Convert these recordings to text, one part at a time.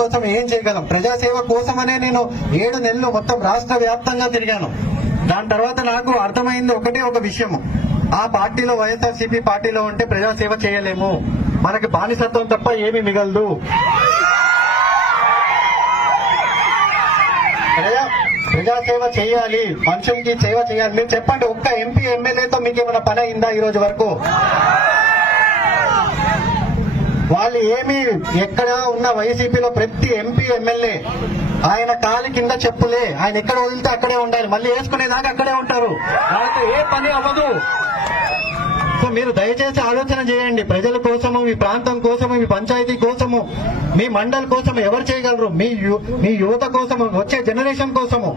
కోసం ఏం చేయగలం, ప్రజాసేవ కోసమనే నేను 7 నెలలు మొత్తం రాష్ట్ర వ్యాప్తంగా తిరిగాను. దాని తర్వాత నాకు అర్థమైంది ఒకటే ఒక విషయము, ఆ పార్టీలో వైఎస్ఆర్సీపీ పార్టీలో ఉంటే ప్రజాసేవ చేయలేము, మనకి బానిసత్వం తప్ప ఏమీ మిగలదు. ప్రజాసేవ చేయాలి, మనుషులకి సేవ చేయాలి. మీరు చెప్పండి, ఒక్క ఎంపీ ఎమ్మెల్యేతో మీకేమైనా పని అయిందా ఈ రోజు వరకు? వాళ్ళు ఏమి, ఎక్కడ ఉన్న వైసీపీలో ప్రతి ఎంపీ ఎమ్మెల్యే ఆయన కాలి కింద చెప్పులే, ఆయన ఎక్కడ వదిలితే అక్కడే ఉండాలి, మళ్ళీ వేసుకునేదాకా అక్కడే ఉంటారు, వాళ్ళతో ఏ పని అవ్వదు. సో మీరు దయచేసి ఆలోచన చేయండి, ప్రజల కోసము, మీ ప్రాంతం కోసము, మీ పంచాయతీ కోసము, మీ మండల్ కోసం ఎవరు చేయగలరు? మీ యువత కోసము, వచ్చే జనరేషన్ కోసము,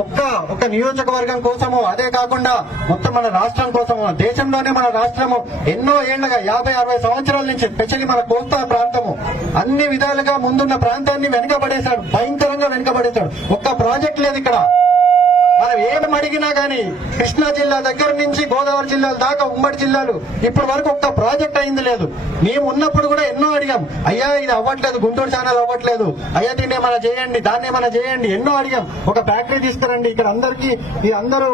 ఒక్క నియోజకవర్గం కోసము, అదే కాకుండా మొత్తం మన రాష్ట్రం కోసము. దేశంలోనే మన రాష్ట్రము ఎన్నో ఏళ్లుగా 50-60 సంవత్సరాల నుంచి, స్పెషల్లీ మన కోస్తా ప్రాంతము అన్ని విధాలుగా ముందున్న ప్రాంతాన్ని వెనుకబడేశాడు, భయంకరంగా వెనుకబడేశాడు. ఒక్క ప్రాజెక్ట్ లేదు ఇక్కడ. మనం ఏమి అడిగినా గానీ కృష్ణా జిల్లా దగ్గర నుంచి గోదావరి జిల్లాల దాకా ఉమ్మడి జిల్లాలు ఇప్పటి వరకు ఒక్క ప్రాజెక్ట్ అయింది లేదు. మేము ఉన్నప్పుడు కూడా ఎన్నో అడిగాం, అయ్యా ఇది అవ్వట్లేదు, గుంటూరు ఛానల్ అవ్వట్లేదు, అయ్యా దీన్ని ఏమైనా చేయండి, దాన్ని ఏమైనా చేయండి, ఎన్నో అడిగాం. ఒక ఫ్యాక్టరీ తీసుకురండి, ఇక్కడ అందరికీ ఈ అందరూ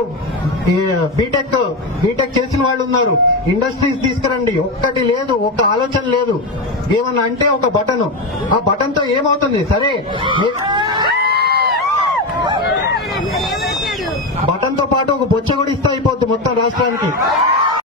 బీటెక్ చేసిన వాళ్ళు ఉన్నారు, ఇండస్ట్రీస్ తీసుకురండి, ఒక్కటి లేదు, ఒక్క ఆలోచన లేదు. ఏమన్నా అంటే ఒక బటన్, ఆ బటన్ తో ఏమవుతుంది? సరే, బటన్ తో పాటు ఒక బొచ్చ కూడా ఇస్తే అయిపోద్ది మొత్తం రాష్ట్రానికి.